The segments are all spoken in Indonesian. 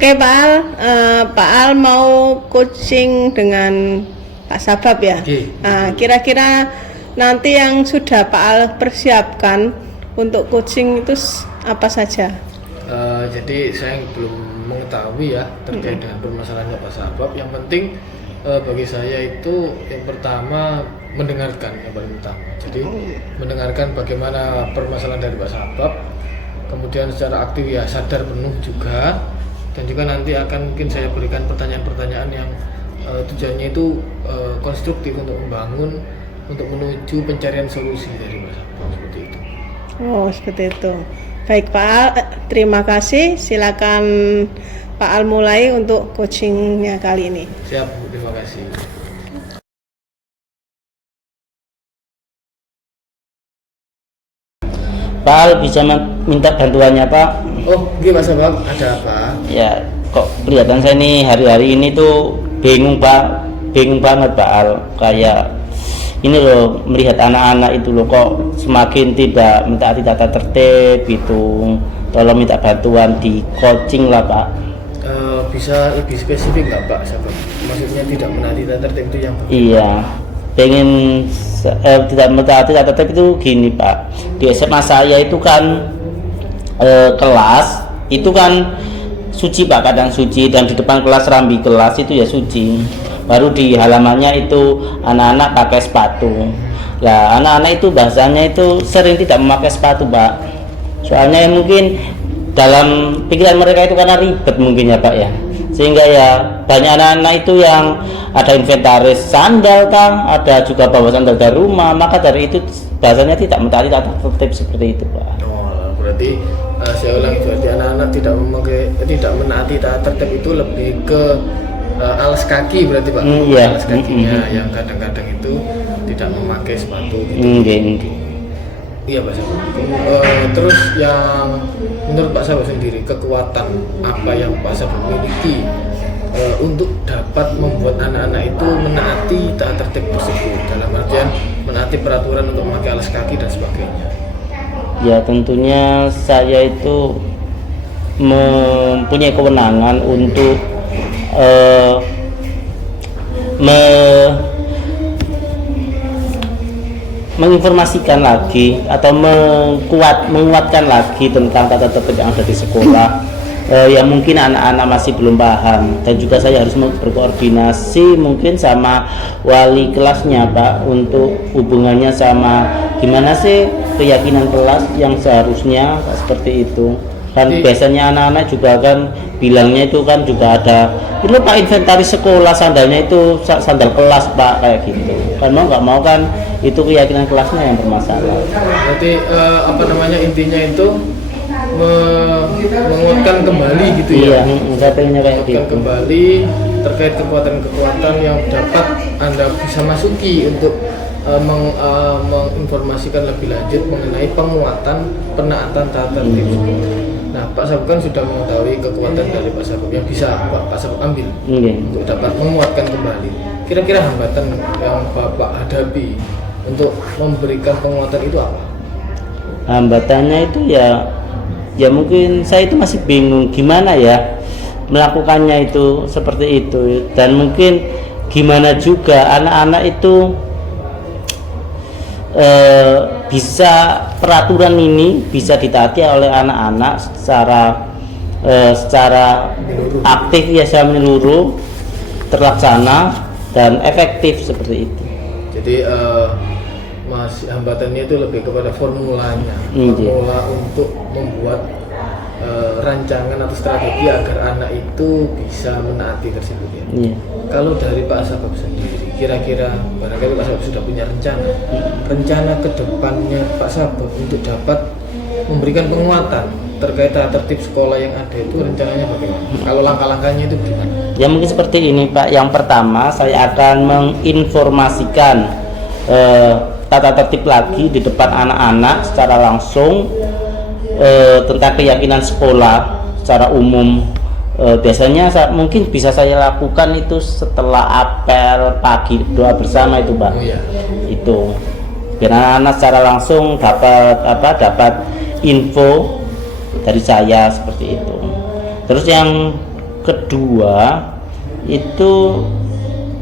Oke Pak Al, Pak Al mau coaching dengan Pak Sabab ya. Kira-kira nanti yang sudah Pak Al persiapkan untuk coaching itu apa saja? Jadi saya belum mengetahui ya terkait dengan permasalahannya Pak Sabab. Yang penting bagi saya itu yang pertama mendengarkan yang paling utama. Jadi mendengarkan bagaimana permasalahan dari Pak Sabab, kemudian secara aktif ya sadar penuh juga, dan juga nanti akan mungkin saya berikan pertanyaan-pertanyaan yang tujuannya itu konstruktif untuk membangun, untuk menuju pencarian solusi dari Pak Sabab, seperti itu. Oh seperti itu. Baik Pak Al, terima kasih. Silakan Pak Al mulai untuk coachingnya kali ini. Siap Bu, terima kasih. Pak Al bisa minta bantuannya Pak? Oh gimana Pak Sabab, ada apa? Ya kok kelihatan saya nih hari-hari ini tuh bingung Pak, bingung banget Pak Al. Kayak ini loh, melihat anak-anak itu loh kok semakin tidak mentaati tata tertib gitu. Tolong minta bantuan di coaching lah Pak. Bisa lebih spesifik nggak Pak Sabab? Maksudnya tidak menaati tata tertib itu yang Iya, pengen tidak mentaati tata tertib itu gini Pak. Di SMA saya itu kan kelas itu kan suci Pak, kadang suci, dan di depan kelas rambi kelas itu ya suci. Baru di halamannya itu anak-anak pakai sepatu. Lah anak-anak itu bahasanya itu sering tidak memakai sepatu Pak. Soalnya mungkin dalam pikiran mereka itu karena ribet mungkin ya Pak ya, sehingga ya banyak anak-anak itu yang ada inventaris sandal kan, ada juga bawa sandal dari rumah, maka dari itu bahasanya tidak mentaati tata tertib seperti itu Pak. Oh berarti saya ulangi, berarti anak-anak tidak menaati tata tertib itu lebih ke alas kaki berarti Pak. Iya. Alas kakinya yang kadang-kadang itu tidak memakai sepatu gitu. Iya Pak Sabab. Terus yang menurut Pak Sabab sendiri, kekuatan apa yang Pak Sabab miliki untuk dapat membuat anak-anak itu menaati tata tertib tersebut, dalam artian menaati peraturan untuk memakai alas kaki dan sebagainya? Ya tentunya saya itu mempunyai kewenangan untuk menginformasikan lagi atau menguatkan lagi tentang tata tertib yang ada di sekolah. Ya mungkin anak-anak masih belum paham, dan juga saya harus berkoordinasi mungkin sama wali kelasnya Pak, untuk hubungannya sama gimana sih keyakinan kelas yang seharusnya seperti itu. Kan biasanya anak-anak juga kan bilangnya itu kan juga ada itu Pak, inventaris sekolah sandalnya itu sandal kelas Pak, kayak gitu kan. Mau nggak mau kan itu keyakinan kelasnya yang bermasalah. Berarti intinya itu menguatkan kembali gitu ya. Iya, saya pengennya kayak gitu. Kembali terkait kekuatan-kekuatan yang dapat Anda bisa masuki untuk menginformasikan lebih lanjut mengenai penguatan penaatan tata tertib. Nah, Pak Sabab kan sudah mengetahui kekuatan dari Pak Sabab yang bisa Pak Sabab ambil untuk dapat menguatkan kembali. Kira-kira hambatan yang Bapak hadapi untuk memberikan penguatan itu apa? Hambatannya itu ya mungkin saya itu masih bingung gimana ya melakukannya itu seperti itu, dan mungkin gimana juga anak-anak itu bisa peraturan ini bisa ditaati oleh anak-anak secara aktif ya, secara menyeluruh, terlaksana dan efektif seperti itu. Jadi masih hambatannya itu lebih kepada formulanya, formula untuk membuat rancangan atau strategi agar anak itu bisa menaati tersebut ya. Kalau dari Pak Sabab sendiri, kira-kira barangkali Pak Sabab sudah punya rencana ke depannya Pak Sabab untuk dapat memberikan penguatan terkait tata tertib sekolah yang ada itu, rencananya bagaimana? Kalau langkah-langkahnya itu bagaimana? Ya mungkin seperti ini Pak. Yang pertama saya akan menginformasikan tata tertib lagi di depan anak-anak secara langsung tentang keyakinan sekolah secara umum. Biasanya mungkin bisa saya lakukan itu setelah apel pagi doa bersama itu Pak. Itu biar anak-anak secara langsung dapat info dari saya seperti itu. Terus yang kedua itu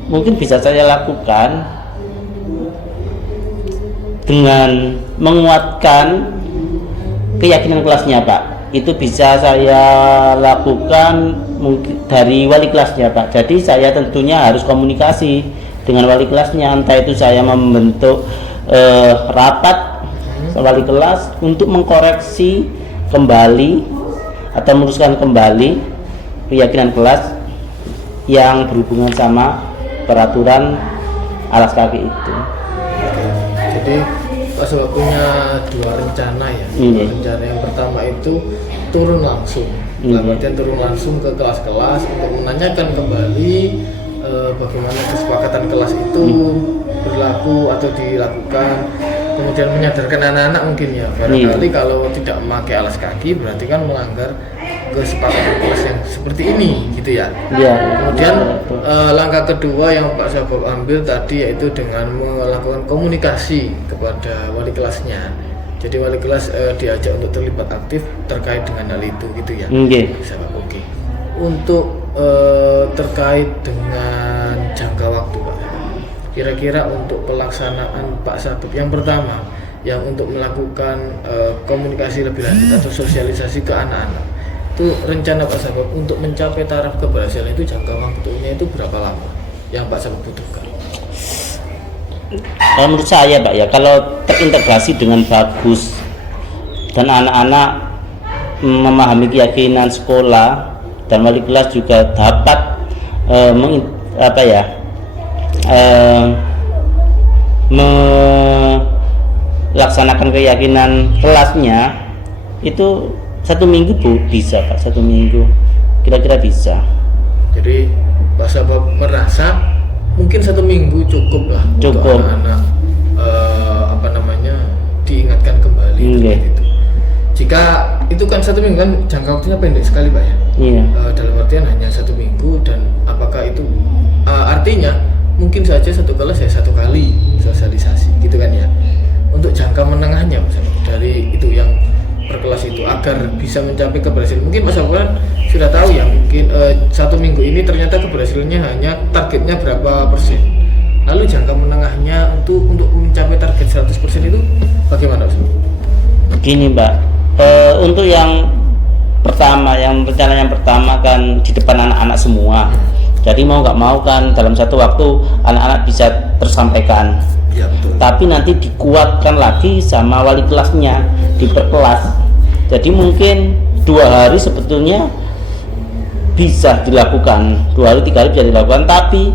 mungkin bisa saya lakukan dengan menguatkan keyakinan kelasnya Pak. Itu bisa saya lakukan mungkin dari wali kelasnya Pak. Jadi saya tentunya harus komunikasi dengan wali kelasnya, entah itu saya membentuk rapat wali kelas untuk mengkoreksi kembali atau meluruskan kembali keyakinan kelas yang berhubungan sama peraturan alas kaki itu. Jadi Pak Sabab punya dua rencana ya. Rencana yang pertama itu turun langsung, artian turun langsung ke kelas-kelas untuk menanyakan kembali bagaimana kesepakatan kelas itu berlaku atau dilakukan, kemudian menyadarkan anak-anak mungkin ya, barangkali kalau tidak memakai alas kaki berarti kan melanggar kesepakatan kelas yang seperti ini gitu ya. Kemudian langkah kedua yang Pak Sabab ambil tadi yaitu dengan melakukan komunikasi kepada wali kelasnya. Jadi wali kelas diajak untuk terlibat aktif terkait dengan hal itu gitu ya. Oke. Untuk terkait dengan jangka waktu Pak, kira-kira untuk pelaksanaan Pak Sabab yang pertama yang untuk melakukan komunikasi lebih lanjut atau sosialisasi ke anak-anak, itu rencana Pak Sabab untuk mencapai taraf keberhasilan itu jangka waktunya itu berapa lama yang Pak Sabab butuhkan? Menurut saya Pak ya, kalau terintegrasi dengan bagus dan anak-anak memahami keyakinan sekolah dan wali kelas juga dapat melaksanakan keyakinan kelasnya, itu 1 minggu bisa Pak, 1 minggu kira-kira bisa. Jadi Pak Sabab merasa mungkin 1 minggu cukup lah untuk anak-anak diingatkan kembali itu. Jika itu kan 1 minggu kan jangka waktunya pendek sekali Pak ya. Dalam artian hanya 1 minggu, dan apakah itu artinya mungkin saja satu kelas ya 1 kali sosialisasi gitu kan ya. Untuk jangka menengahnya Pak Sabab dari itu yang per kelas itu agar bisa mencapai keberhasilan, mungkin Mas Sabab sudah tahu ya, mungkin 1 minggu ini ternyata keberhasilannya hanya targetnya berapa persen, lalu jangka menengahnya untuk mencapai target 100% itu bagaimana Mas? Begini Mbak, untuk yang pertama, rencana yang pertama kan di depan anak-anak semua, jadi mau nggak mau kan dalam satu waktu anak-anak bisa tersampaikan. Ya, betul. Tapi nanti dikuatkan lagi sama wali kelasnya di perkelas. Jadi mungkin 2 hari sebetulnya bisa dilakukan, 2 hari 3 hari bisa dilakukan. Tapi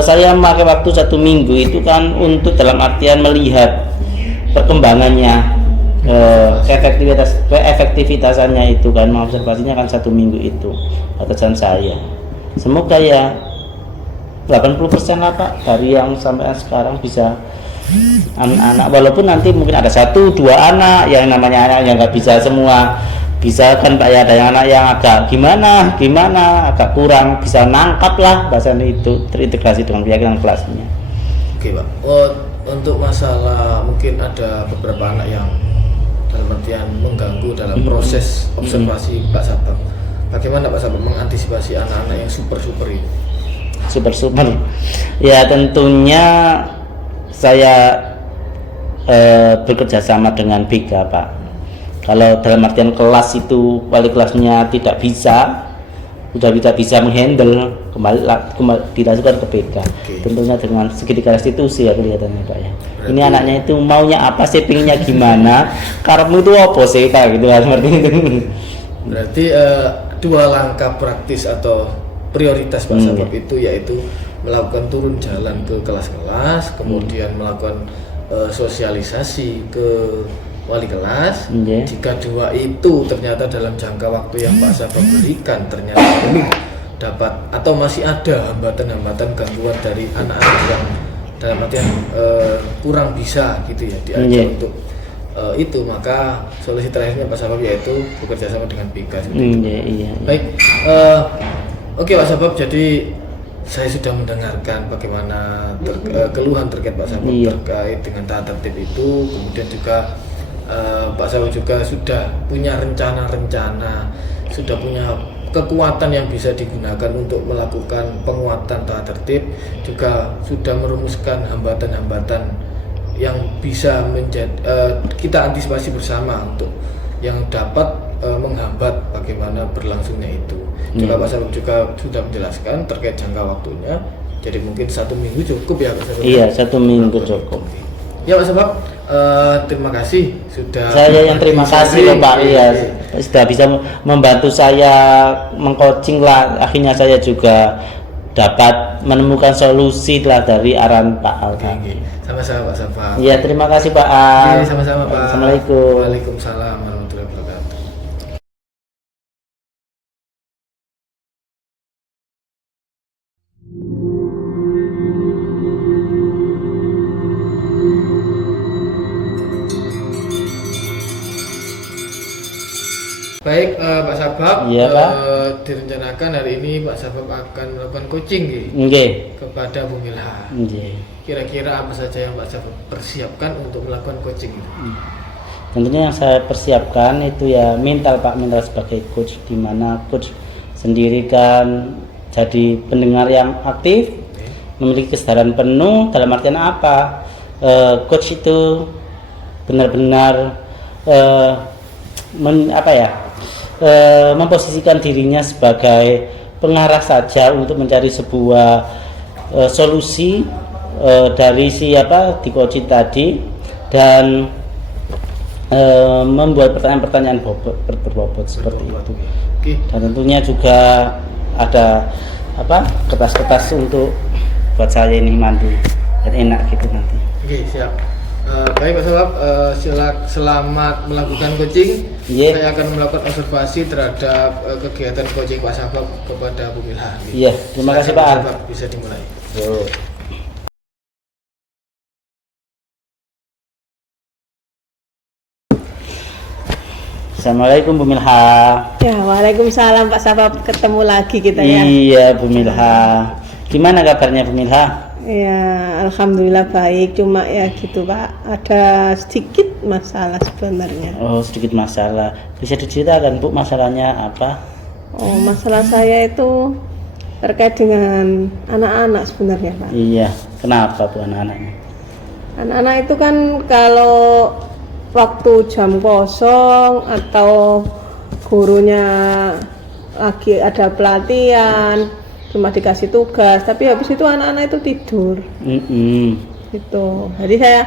saya memakai waktu 1 minggu itu kan untuk dalam artian melihat perkembangannya, efektivitasannya itu kan, observasinya kan 1 minggu itu batasan saya. Semoga ya 80% lah Pak dari yang sampai sekarang bisa anak-anak, walaupun nanti mungkin ada 1-2 anak yang namanya anak yang nggak bisa semua, bisa kan Pak ya, ada yang anak yang agak gimana agak kurang bisa nangkap lah bahasanya, itu terintegrasi dengan keyakinan kelasnya. Oke Pak, untuk masalah mungkin ada beberapa anak yang dalam artian mengganggu dalam proses observasi Pak Sabab, bagaimana Pak Sabab mengantisipasi anak-anak yang super ini? Super ya, tentunya saya bekerja sama dengan BK Pak. Kalau dalam artian kelas itu wali kelasnya tidak bisa menghandle, kembali dilakukan ke BK. Tentunya dengan segitiga restitusi ya kelihatannya Pak ya. Berarti, ini anaknya itu maunya apa sih, pinginnya gimana, karepmu itu apa sih kayak gitu lah, seperti itu. Berarti 2 langkah praktis atau prioritas Pak Sabab itu yaitu melakukan turun jalan ke kelas-kelas, kemudian melakukan sosialisasi ke wali kelas. Jika 2 itu ternyata dalam jangka waktu yang Pak Sabab berikan ternyata belum dapat atau masih ada hambatan-hambatan gangguan dari anak-anak yang dalam artian kurang bisa gitu ya diajak untuk itu, maka solusi terakhirnya Pak Sabab yaitu bekerja sama dengan BK. Baik, oke Pak Sabab, jadi saya sudah mendengarkan bagaimana keluhan terkait Pak Sabab terkait dengan tata tertib itu, kemudian juga Pak Sabab juga sudah punya rencana, sudah punya kekuatan yang bisa digunakan untuk melakukan penguatan tata tertib, juga sudah merumuskan hambatan-hambatan yang bisa kita antisipasi bersama untuk yang dapat menghambat bagaimana berlangsungnya itu. Juga Pak Sabab juga sudah menjelaskan terkait jangka waktunya. Jadi mungkin 1 minggu cukup ya Pak Sabab? Iya, 1 minggu cukup. Ya Pak Sabab, terima kasih sudah. Saya yang terima kasih loh Pak. Iya, sudah bisa membantu saya mengcoaching lah. Akhirnya saya juga dapat menemukan solusi lah dari arahan Pak Al tadi. Sama-sama Pak Sabab. Iya, terima kasih Pak Al. Iya, sama-sama Pak. Assalamualaikum. Waalaikumsalam warahmatullahi wabarakatuh. Baik Pak Sabab, Iya, Pak. direncanakan hari ini Pak Sabab akan melakukan coaching Nggih. kepada Bu Milha. Nggih. Kira-kira apa saja yang Pak Sabab persiapkan untuk melakukan coaching itu? Tentunya yang saya persiapkan itu ya mental Pak, mental sebagai coach, di mana coach sendiri kan jadi pendengar yang aktif, memiliki kesadaran penuh. Dalam artian apa? Coach itu benar-benar memposisikan dirinya sebagai pengarah saja untuk mencari sebuah solusi dari siapa di coaching tadi, dan membuat pertanyaan-pertanyaan berbobot seperti itu. Oke. Dan tentunya juga ada kertas-kertas untuk buat saya ini mandi dan enak gitu nanti. Oke, siap. Baik Pak Sabab, selamat melakukan coaching. Iya. Saya akan melakukan observasi terhadap kegiatan coaching Pak Sabab kepada Bu Milha. Iya, terima kasih Pak Al. Sabab, bisa dimulai. Yo. Assalamualaikum Bu Milha. Ya, waalaikumsalam Pak Sabab, ketemu lagi kita ya. Iya Bu Milha. Gimana kabarnya Bu Milha? Ya, alhamdulillah baik. Cuma ya gitu Pak, ada sedikit masalah sebenarnya. Oh, sedikit masalah. Bisa diceritakan Bu masalahnya apa? Oh, masalah saya itu terkait dengan anak-anak sebenarnya Pak. Iya, kenapa Bu anak-anaknya? Anak-anak itu kan kalau waktu jam kosong atau gurunya lagi ada pelatihan, cuma dikasih tugas, tapi habis itu anak-anak itu tidur. Gitu. Jadi saya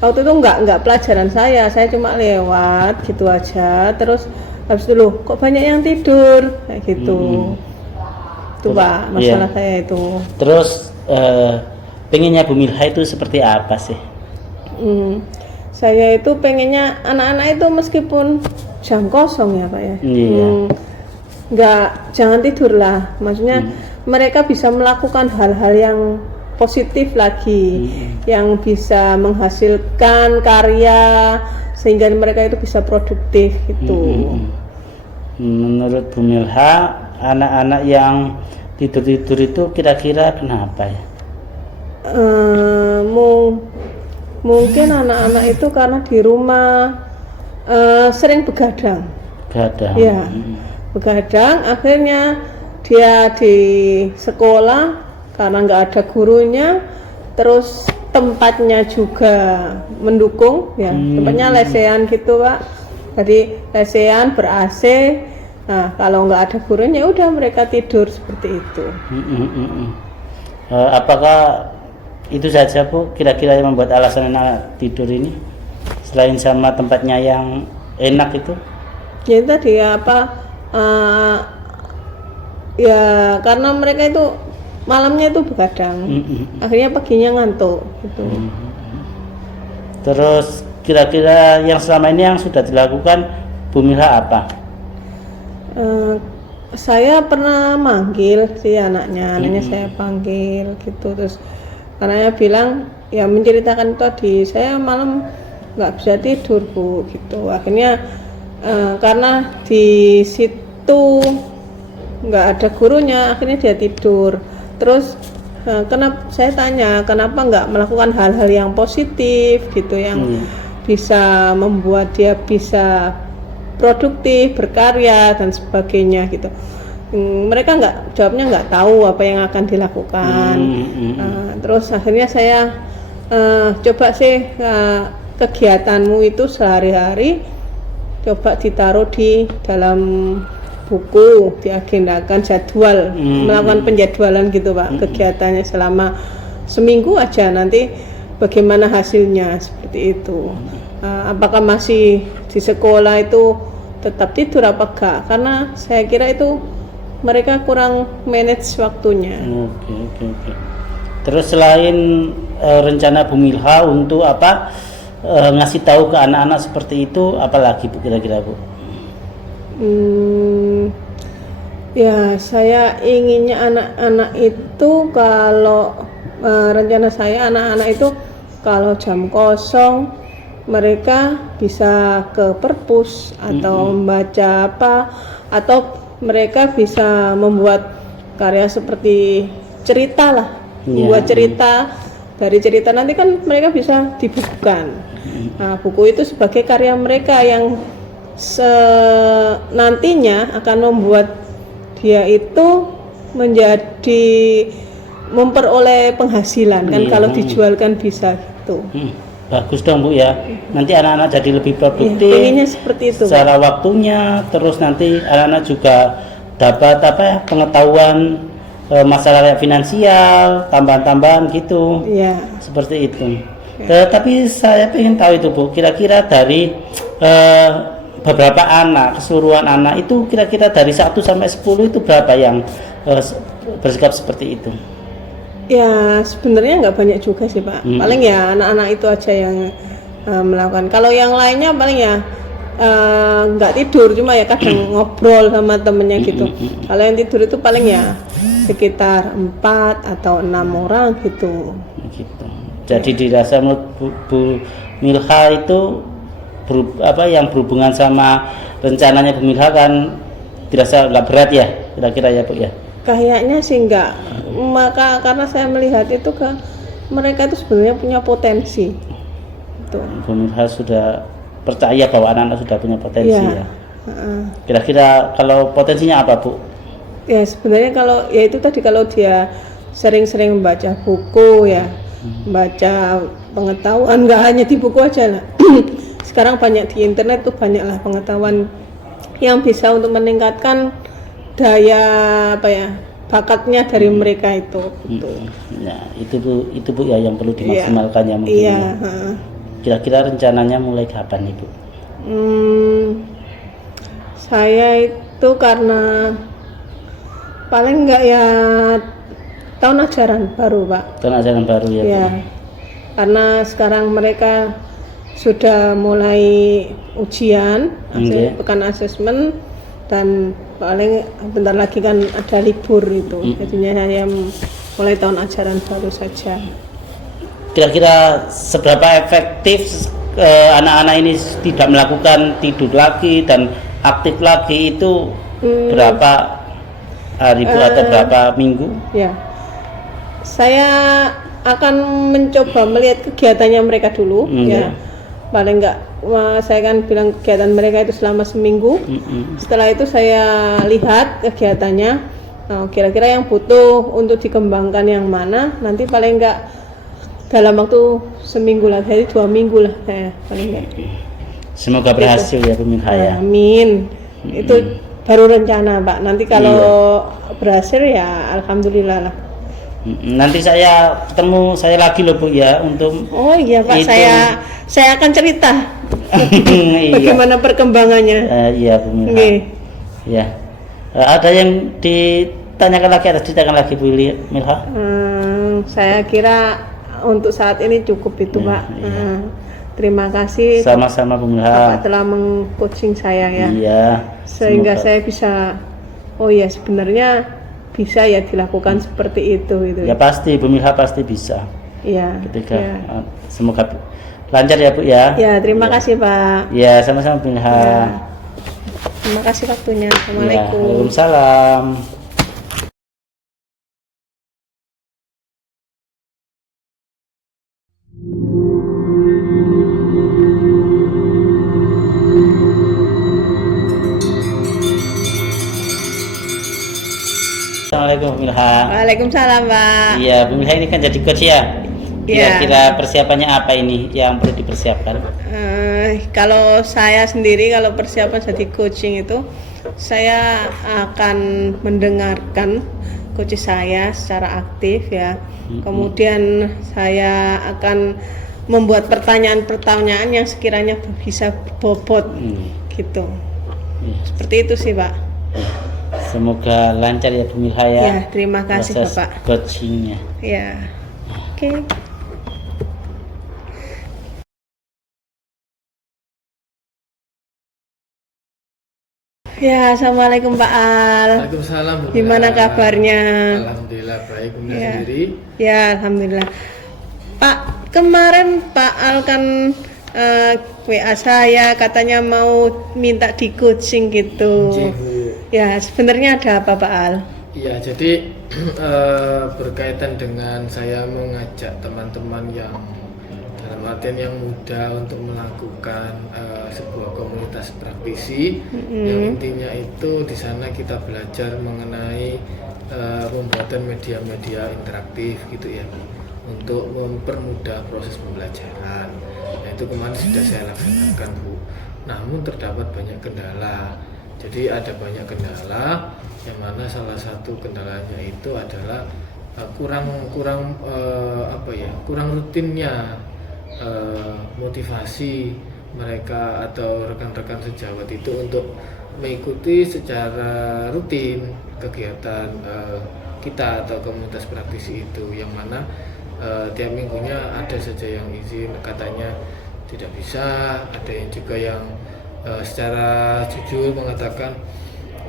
waktu itu nggak pelajaran saya cuma lewat gitu aja. Terus habis itu loh, kok banyak yang tidur kayak gitu. Itu Pak, masalah iya. saya itu. Terus pengennya Bu Milha itu seperti apa sih? Saya itu pengennya anak-anak itu meskipun jam kosong ya Pak ya. Iya. Jangan tidur lah. Maksudnya mereka bisa melakukan hal-hal yang positif lagi, yang bisa menghasilkan karya sehingga mereka itu bisa produktif gitu. Menurut Bu Milha, anak-anak yang tidur-tidur itu kira-kira kenapa ya? Mungkin anak-anak itu karena di rumah sering begadang. Ya, begadang, akhirnya dia di sekolah karena nggak ada gurunya, terus tempatnya juga mendukung ya, tempatnya lesehan gitu Pak. Jadi lesehan ber-AC. Nah, kalau nggak ada gurunya udah mereka tidur seperti itu. Apakah itu saja Bu kira-kira yang membuat alasan anak tidur ini, selain sama tempatnya yang enak itu? Ya tadi ya karena mereka itu malamnya itu begadang, akhirnya paginya ngantuk gitu. Terus kira-kira yang selama ini yang sudah dilakukan Bu Milha apa? Saya pernah manggil si anaknya saya panggil gitu, terus anaknya bilang ya menceritakan tadi, saya malam nggak bisa tidur Bu gitu. Akhirnya karena di situ nggak ada gurunya, akhirnya dia tidur. Terus kenapa, saya tanya kenapa nggak melakukan hal-hal yang positif gitu, yang bisa membuat dia bisa produktif, berkarya dan sebagainya gitu. mereka jawabnya nggak tahu apa yang akan dilakukan. Terus akhirnya saya coba sih kegiatanmu itu sehari-hari coba ditaruh di dalam buku, diagendakan jadwal, melakukan penjadwalan gitu Pak, kegiatannya selama seminggu aja, nanti bagaimana hasilnya seperti itu. Apakah masih di sekolah itu tetap tidur apa enggak, karena saya kira itu mereka kurang manage waktunya. Oke. Terus selain rencana Bu Milha untuk ngasih tahu ke anak-anak seperti itu, apalagi Bu kira-kira Bu? Ya saya inginnya anak-anak itu kalau rencana saya anak-anak itu kalau jam kosong mereka bisa ke perpus atau membaca atau mereka bisa membuat karya seperti cerita lah, membuat cerita. Dari cerita nanti kan mereka bisa dibukukan. Nah, buku itu sebagai karya mereka yang nantinya akan membuat dia itu memperoleh penghasilan kan, kalau dijualkan bisa gitu. Bagus dong Bu ya. Nanti anak-anak jadi lebih produktif. Pengennya seperti itu. Secara waktunya, terus nanti anak-anak juga dapat pengetahuan masalah finansial, tambahan-tambahan gitu. Iya. Seperti itu. Tapi saya ingin tahu itu Bu, kira-kira dari beberapa anak, keseluruhan anak itu kira-kira dari 1 sampai 10 itu berapa yang bersikap seperti itu? Ya sebenarnya nggak banyak juga sih Pak. Paling ya anak-anak itu aja yang melakukan. Kalau yang lainnya paling ya nggak tidur, cuma ya kadang ngobrol sama temennya gitu. Kalau yang tidur itu paling ya sekitar 4 atau 6 orang gitu. Jadi dirasa Bu Milha itu yang berhubungan sama rencananya Bu Milha kan dirasa nggak berat ya, kira-kira ya Bu ya? Kayaknya sih enggak. Karena saya melihat itu mereka itu sebenarnya punya potensi. Bu Milha sudah percaya bahwa anak-anak sudah punya potensi ya. Kira-kira kalau potensinya apa Bu? Ya sebenarnya kalau dia sering-sering membaca buku ya, baca pengetahuan, nggak hanya di buku aja lah. Sekarang banyak di internet tuh banyaklah pengetahuan yang bisa untuk meningkatkan daya bakatnya dari mereka itu. Ya itu Bu ya yang perlu dimaksimalkan ya mungkin. Iya. Kira-kira rencananya mulai kapan Ibu? Saya itu karena paling enggak ya tahun ajaran baru Pak. Tahun ajaran baru ya. Ya. Karena sekarang mereka sudah mulai ujian, pekan asesmen, dan paling bentar lagi kan ada libur itu. Jadinya saya mulai tahun ajaran baru saja. Kira-kira seberapa efektif anak-anak ini tidak melakukan tidur lagi dan aktif lagi itu berapa hari Bu atau berapa minggu? Ya, saya akan mencoba melihat kegiatannya mereka dulu ya. Paling enggak saya kan bilang kegiatan mereka itu selama seminggu. Setelah itu saya lihat kegiatannya, kira-kira yang butuh untuk dikembangkan yang mana, nanti paling enggak dalam waktu seminggu lah, jadi 2 minggu lah saya paling enggak. Semoga berhasil ya Bu Milha ya. Amin. Itu baru rencana Pak, nanti kalau berhasil ya alhamdulillah lah. Nanti saya lagi loh Bu ya untuk. Oh iya Pak, saya akan cerita bagaimana perkembangannya. Iya Bu Milha. Ya. Ada yang ditanyakan lagi Bu Milha? Saya kira untuk saat ini cukup itu Pak. Terima kasih. Sama-sama Bu Milha. Bapak telah meng-coaching saya ya. Iya. Sehingga saya bisa, sebenarnya bisa ya dilakukan seperti itu gitu. Ya pasti Bu Milha pasti bisa. Iya. Semoga lancar ya Bu ya. Ya, terima kasih Pak. Ya, sama-sama Bu Milha. Ya. Terima kasih waktunya. Assalamualaikum. Waalaikumsalam. Bu Milha. Waalaikumsalam, Pak. Iya, Bu Milha ini kan jadi coach ya. Iya. Kira-kira persiapannya apa ini yang perlu dipersiapkan? Kalau saya sendiri, kalau persiapan jadi coaching itu, saya akan mendengarkan coach saya secara aktif ya. Kemudian saya akan membuat pertanyaan-pertanyaan yang sekiranya bisa bobot gitu. Seperti itu sih, Pak. Semoga lancar ya Bu Milha ya. Ya, terima kasih proses Bapak. coachingnya. Ya. Oke. Ya, assalamualaikum Pak Al. Waalaikumsalam. Bu Gimana Milha. kabarnya? Alhamdulillah baik. Bu Milha Ya. sendiri? Ya, alhamdulillah. Pak, kemarin Pak Al kan WA saya katanya mau minta di coaching gitu. Cik, Bu. Ya, sebenarnya ada apa Pak Al? Ya, jadi berkaitan dengan saya mengajak teman-teman yang dalam artian yang muda untuk melakukan sebuah komunitas praktisi yang intinya itu di sana kita belajar mengenai pembuatan media-media interaktif gitu ya untuk mempermudah proses pembelajaran. Nah, itu kemarin sudah saya laksanakan Bu. Namun terdapat banyak kendala. Jadi ada banyak kendala yang mana salah satu kendalanya itu adalah kurang rutinnya motivasi mereka atau rekan-rekan sejawat itu untuk mengikuti secara rutin kegiatan kita atau komunitas praktisi itu, yang mana tiap minggunya ada saja yang izin katanya tidak bisa, ada yang juga yang secara jujur mengatakan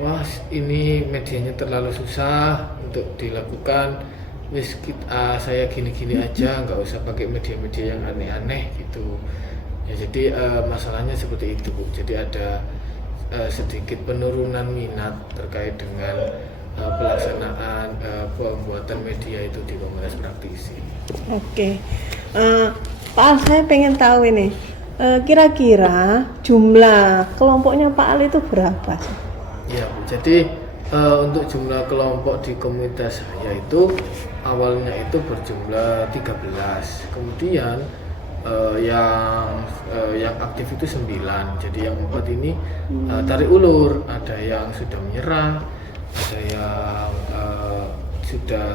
wah ini medianya terlalu susah untuk dilakukan, saya gini-gini aja, nggak usah pakai media-media yang aneh-aneh gitu ya. Jadi masalahnya seperti itu Bu. Jadi ada sedikit penurunan minat terkait dengan pelaksanaan pembuatan media itu di komunitas praktisi. Oke. Pak Al, saya pengen tahu ini. Kira-kira jumlah kelompoknya Pak Al itu berapa sih? Ya Bu. Jadi untuk jumlah kelompok di komunitas saya itu awalnya itu berjumlah 13, kemudian yang aktif itu 9. Jadi yang 4 ini tarik ulur, ada yang sudah menyerah, ada yang sudah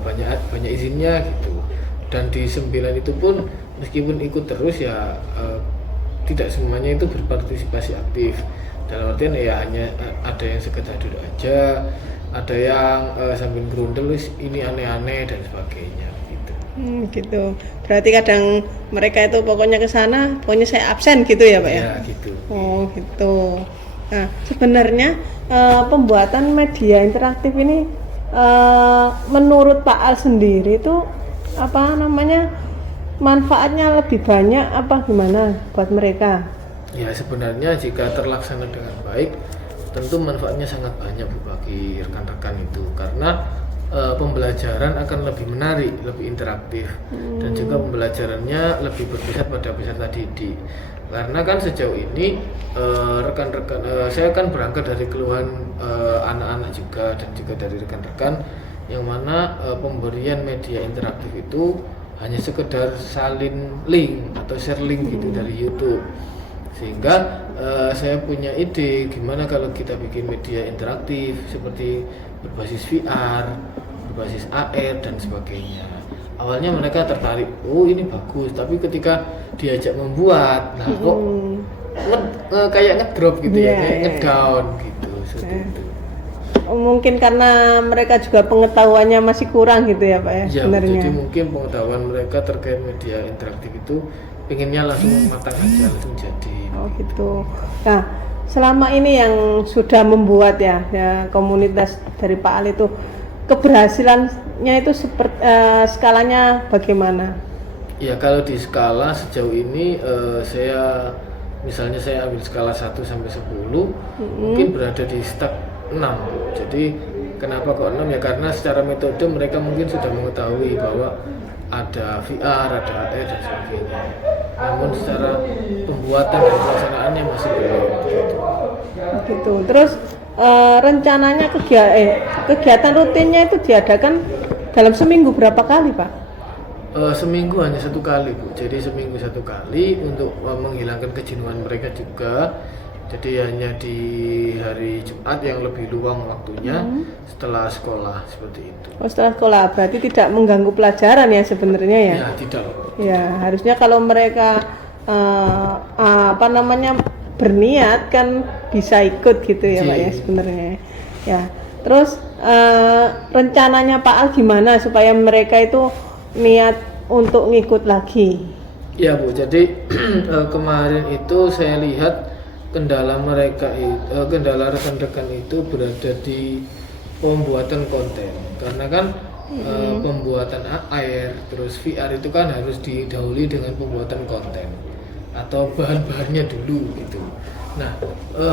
banyak izinnya gitu. Dan di 9 itu pun meskipun ikut terus ya tidak semuanya itu berpartisipasi aktif. Dalam artian ya hanya ada yang sekedar duduk aja, ada yang sambil gerundel ini aneh-aneh dan sebagainya gitu. Gitu. Berarti kadang mereka itu pokoknya ke sana, pokoknya saya absen gitu ya Pak ya? Ya gitu. Oh gitu. Nah sebenarnya pembuatan media interaktif ini menurut Pak Al sendiri itu manfaatnya lebih banyak apa gimana buat mereka? Ya sebenarnya jika terlaksana dengan baik tentu manfaatnya sangat banyak bagi rekan-rekan itu, karena pembelajaran akan lebih menarik, lebih interaktif dan juga pembelajarannya lebih berpusat pada peserta didik. Karena kan sejauh ini rekan-rekan saya kan berangkat dari keluhan anak-anak juga dan juga dari rekan-rekan yang mana pemberian media interaktif itu hanya sekedar salin link atau share link gitu dari YouTube. Sehingga saya punya ide gimana kalau kita bikin media interaktif seperti berbasis VR, berbasis AR dan sebagainya. Awalnya mereka tertarik, oh ini bagus, tapi ketika diajak membuat, nah kok kayak ngedrop gitu ya, kayak ngedown gitu seperti itu. Mungkin karena mereka juga pengetahuannya masih kurang gitu ya Pak ya, sebenarnya. Jadi mungkin pengetahuan mereka terkait media interaktif itu pengennya langsung matang aja, langsung jadi. Oh gitu. Nah, selama ini yang sudah membuat ya komunitas dari Pak Al itu, keberhasilannya itu seperti skalanya bagaimana? Ya kalau di skala sejauh ini saya ambil skala 1 sampai 10 mungkin berada di step 6. Jadi kenapa kok 6 ya, karena secara metode mereka mungkin sudah mengetahui bahwa ada VR, ada AR dan sebagainya. Namun secara pembuatan dan pelaksanaannya masih belum gitu. Gitu. Terus rencananya kegiatan rutinnya itu diadakan dalam seminggu berapa kali, Pak? Seminggu hanya 1 kali, Bu. Jadi seminggu 1 kali untuk menghilangkan kejenuhan mereka juga. Jadi hanya di hari Jumat yang lebih luang waktunya setelah sekolah seperti itu. Oh, setelah sekolah berarti tidak mengganggu pelajaran ya sebenarnya ya? Ya, tidak. Ya, harusnya kalau mereka berniat kan bisa ikut gitu ya, Pak ya sebenarnya. Ya. Terus rencananya Pak Al gimana supaya mereka itu niat untuk ngikut lagi? Ya, Bu. Jadi kemarin itu saya lihat kendala rekan-rekan itu berada di pembuatan konten, karena kan pembuatan AR terus VR itu kan harus didahului dengan pembuatan konten atau bahan-bahannya dulu gitu. Nah,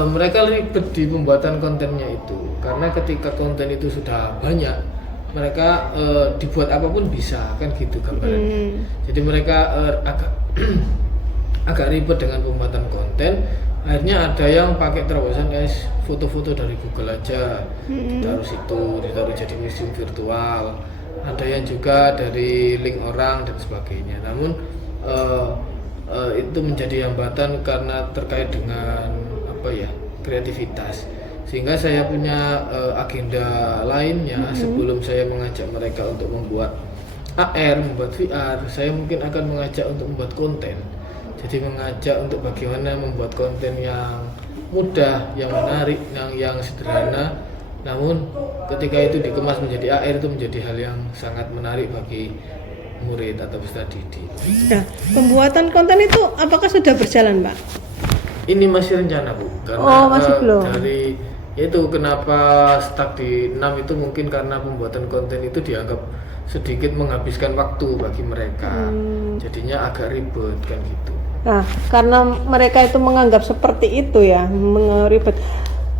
mereka ribet di pembuatan kontennya itu karena ketika konten itu sudah banyak, mereka dibuat apapun bisa kan gitu gambarannya. Jadi mereka agak ribet dengan pembuatan konten. Akhirnya ada yang pakai terobosan guys, foto-foto dari Google aja ditaruh situ, ditaruh jadi museum virtual. Ada yang juga dari link orang dan sebagainya. Namun itu menjadi hambatan karena terkait dengan kreativitas. Sehingga saya punya agenda lainnya sebelum saya mengajak mereka untuk membuat AR, membuat VR. Saya mungkin akan mengajak untuk membuat konten. Jadi mengajak untuk bagaimana membuat konten yang mudah, yang menarik, yang sederhana. Namun ketika itu dikemas menjadi AR itu menjadi hal yang sangat menarik bagi murid atau peserta didik. Nah, pembuatan konten itu apakah sudah berjalan, Pak? Ini masih rencana, Bu. Karena masih belum. Dari itu kenapa stuck di 6 itu mungkin karena pembuatan konten itu dianggap sedikit menghabiskan waktu bagi mereka. Jadinya agak ribet kan gitu. Nah, karena mereka itu menganggap seperti itu ya, ribet.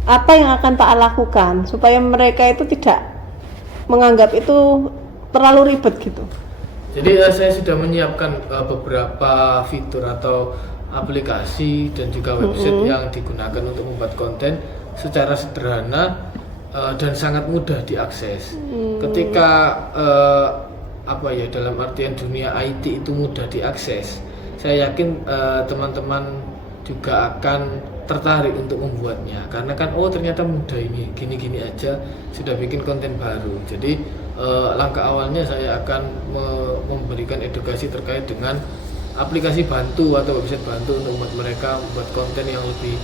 Apa yang akan Pak lakukan supaya mereka itu tidak menganggap itu terlalu ribet gitu? Jadi saya sudah menyiapkan beberapa fitur atau aplikasi dan juga website yang digunakan untuk membuat konten secara sederhana dan sangat mudah diakses. Ketika dalam artian dunia IT itu mudah diakses, saya yakin teman-teman juga akan tertarik untuk membuatnya karena kan ternyata mudah ini, gini-gini aja sudah bikin konten baru. Jadi langkah awalnya saya akan memberikan edukasi terkait dengan aplikasi bantu atau website bantu untuk membuat mereka membuat konten yang lebih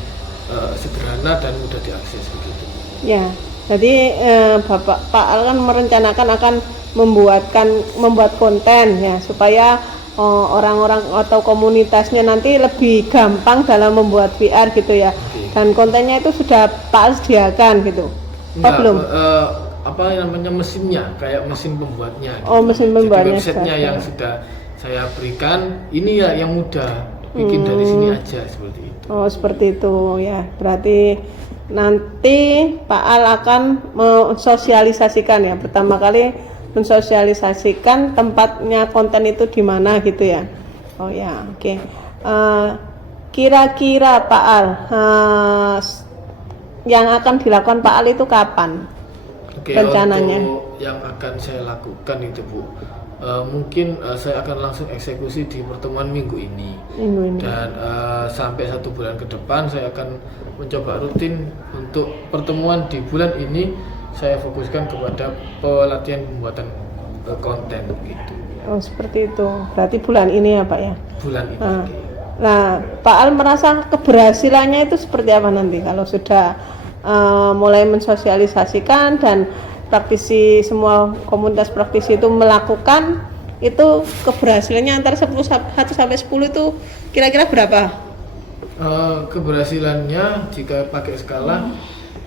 sederhana dan mudah diakses begitu. Ya, jadi Pak Al kan merencanakan akan membuat konten ya supaya orang-orang atau komunitasnya nanti lebih gampang dalam membuat VR gitu ya. Okay. Dan kontennya itu sudah Pak Al sediakan gitu. Belum? Mesinnya kayak mesin pembuatnya. Mesin pembuatnya. Jadi websitenya yang sudah saya berikan ini ya yang mudah bikin dari sini aja seperti itu. Seperti itu ya. Berarti nanti Pak Al akan mensosialisasikan ya, pertama kali mensosialisasikan tempatnya konten itu di mana gitu ya. Oke. Kira-kira Pak Al yang akan dilakukan Pak Al itu kapan? Rencananya? Untuk yang akan saya lakukan itu Bu, mungkin saya akan langsung eksekusi di pertemuan minggu ini. Dan sampai 1 bulan ke depan saya akan mencoba rutin untuk pertemuan di bulan ini. Saya fokuskan kepada pelatihan pembuatan konten gitu. Seperti itu. Berarti bulan ini ya Pak ya? Bulan ini. Nah, Pak Al merasa keberhasilannya itu seperti apa nanti kalau sudah mulai mensosialisasikan dan praktisi, semua komunitas praktisi itu melakukan, itu keberhasilannya antara 1 sampai 10 itu kira-kira berapa? Keberhasilannya jika pakai skala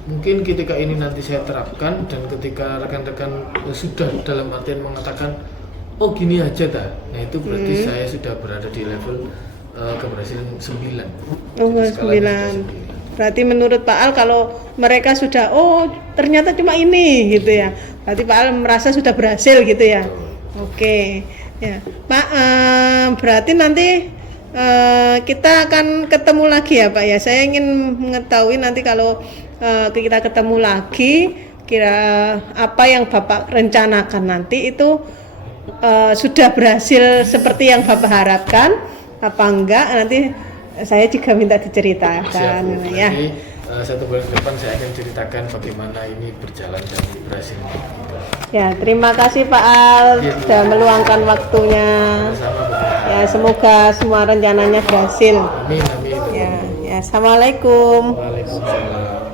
mungkin ketika ini nanti saya terapkan dan ketika rekan-rekan sudah dalam artian mengatakan gini aja dah, nah itu berarti saya sudah berada di level keberhasilan 9. 9. Berarti menurut Pak Al kalau mereka sudah ternyata cuma ini gitu ya, berarti Pak Al merasa sudah berhasil gitu ya. Oke ya Pak, berarti nanti kita akan ketemu lagi ya Pak ya. Saya ingin mengetahui nanti kalau kita ketemu lagi, kira apa yang Bapak rencanakan nanti itu sudah berhasil seperti yang Bapak harapkan apa enggak, nanti saya juga minta diceritakan. Siap, Bu. Ya. Nanti 1 bulan ke depan saya akan ceritakan bagaimana ini berjalan dan berhasil. Ya, terima kasih Pak Al sudah meluangkan waktunya. Sama-sama, Bu. Ya, semoga semua rencananya berhasil. Amin, amin. Ya, Assalamualaikum. Waalaikumsalam.